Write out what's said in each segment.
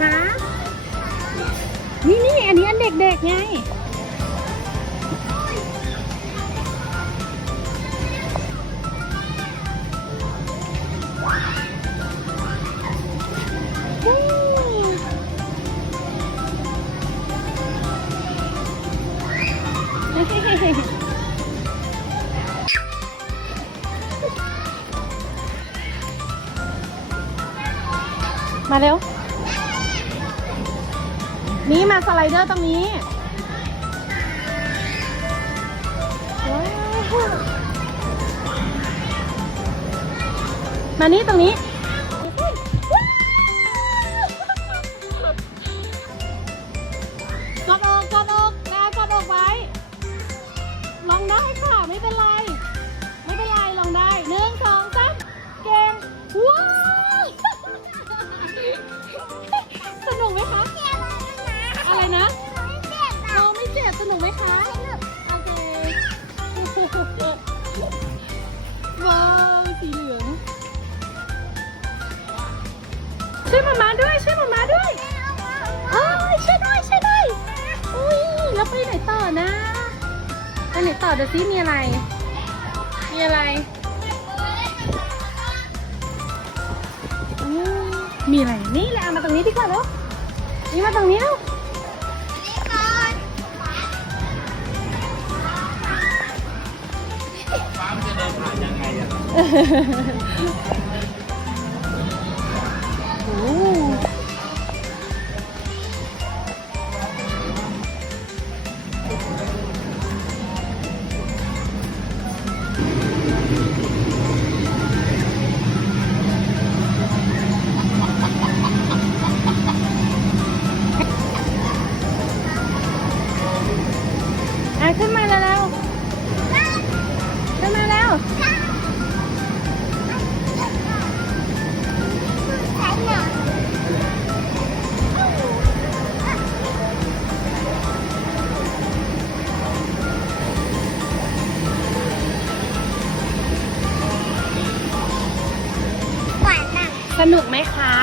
คะ นี่นี่อันนี้อันเด็กๆไงมาเร็ว นี่มาสไลเดอร์ตรงนี้มานี่ตรงนี้ สนุกไหมคะโอเคว้าวสีเหลืองช่วยมามาด้วยช่วยมามาด้วยเอ้ยช่วยด้วยช่วยด้วยอุ้ยแล้วไปไหนต่อนะไปไหนต่อเดี๋ยวซิมีอะไร มีอะไรอืมมีอะไรนี่แหละมาตรงนี้ดีกว่าแล้วนี่มาตรงนี้แล้ว ยังไงอะ นุกไหมคะ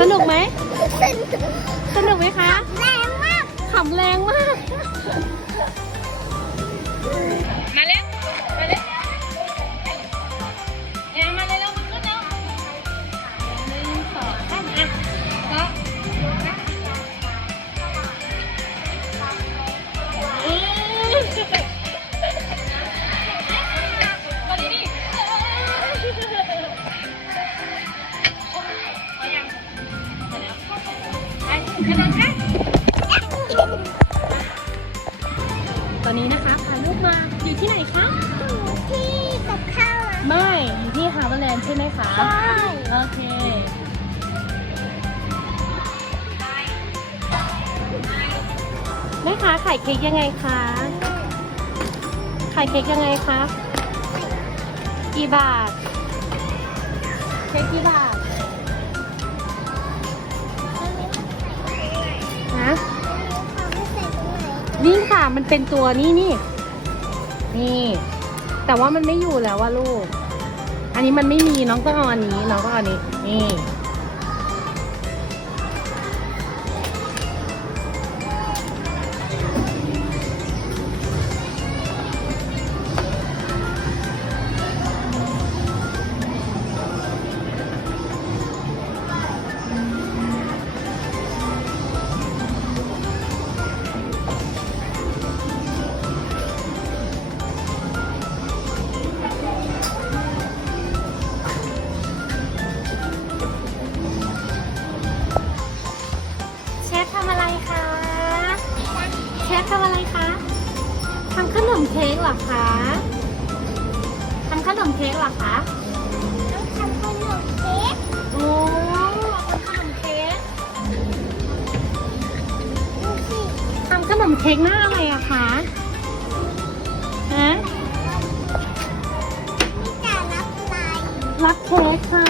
สนุกไหม สนุกไหมคะขำแรงมาก มาเร็ว ตอนนี้นะคะพาลูกมาอยู่ที่ไหนคะไม่อยู่ที่ฮาร์วาร์แลนด์ใช่ไหมคะโอเคแม่ค้าขายเค้กยังไงคะขายเค้กยังไงคะกี่บาทเค้กกี่บาทนะ นี่ค่ะ มันเป็นตัวนี่นี่ นี่ แต่ว่ามันไม่อยู่แล้วว่าลูก อันนี้มันไม่มีน้องต้องเอาอันนี้ น้องต้องเอาอันนี้ นี่ เค้กเหรอคะทำขนมเค้กเหรอคะโอ้ทำขนมเค้กทำขนมเค้กหน้าอะไรอะคะฮะรับเค้กค่ะ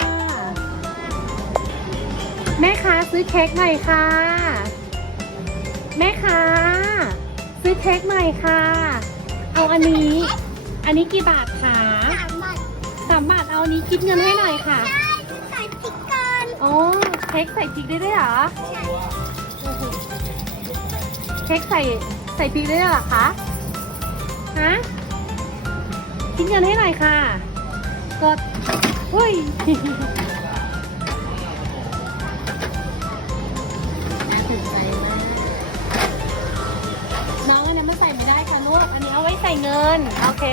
แม่ค้าซื้อเค้กหน่อยค่ะ แม่ค้าซื้อเค้กหน่อยค่ะ เอาอันนี้ อันนี้กี่บาทคะสามบาทเอาอันนี้คิดเงินให้หน่อยค่ะอ๋อเค้กใส่พริกได้ด้วยเหรอเค้กใส่ใส่พริกได้ด้วยเหรอคะฮะคิดเงินให้หน่อยค่ะ กดเฮ้ย อันนี้เอาไว้ใส่เงิน โอเค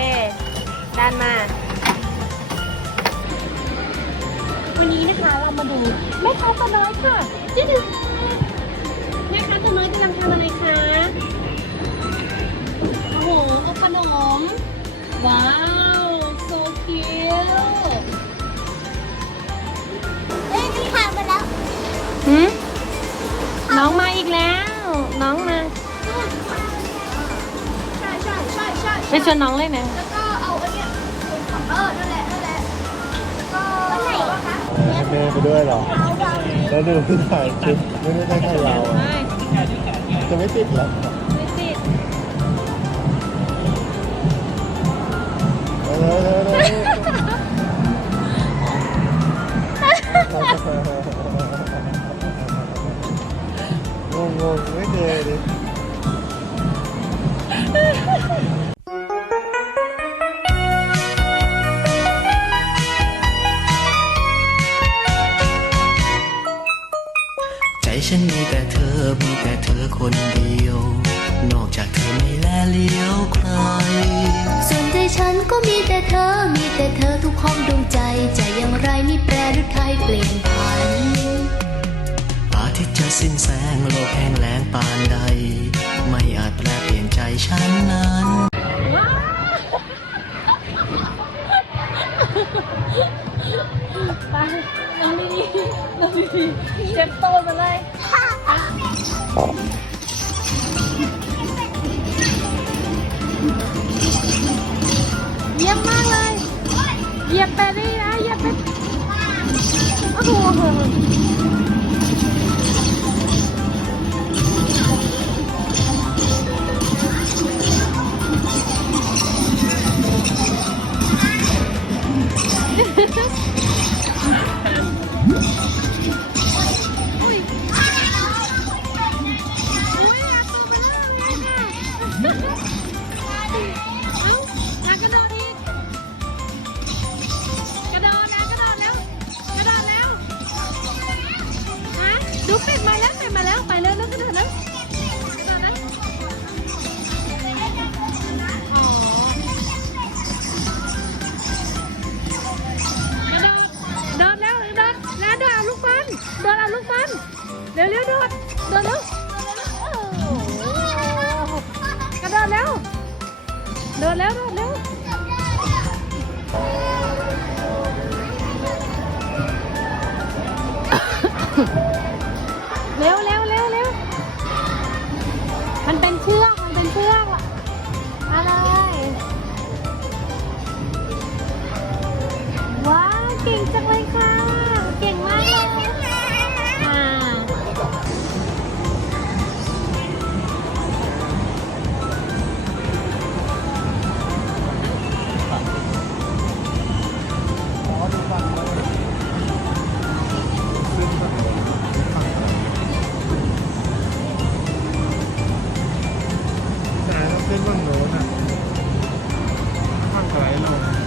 ดันมา วันนี้นะคะเรามาดูแม่ค้าตัวน้อยค่ะจิ๊ดดแม่ค้าตัวน้อยกำลังทำอะไรคะ โอ้โหเอาขนม ว้าว so cute เอ้ยมีข่าวมาแล้วหืม ไปชวนน้องเลยนะแล้วก็เอาอันเนี้ยเออนั่นแหละนั่นแหละแล้วก็วันไหนวะคะเมย์ไปด้วยเหรอ แล้วดูที่ถ่ายคลิปไม่ได้ให้เราอะไม่จะไม่ติดเหรอไม่ติดเออเออเออเอองงๆไม่เคยดิ แต่เธอมีแต่เธอคนเดียว นอกจากเธอไม่แลเลี้ยวใคร ส่วนใจฉันก็มีแต่เธอ มีแต่เธอทุกห้องดวงใจ จะอย่างไรไม่แปรหรือไทยเปลี่ยนผันอาทิตย์จะสิ้นแสงโลกแห้งแล้งปานใด โอ้โร็วเร็วโดดโดดเร็วโอ้โหกระโดดแล้วโดดแล้วโดดเร็ว เส้นฝั่งโน้นอะข้างไกลลง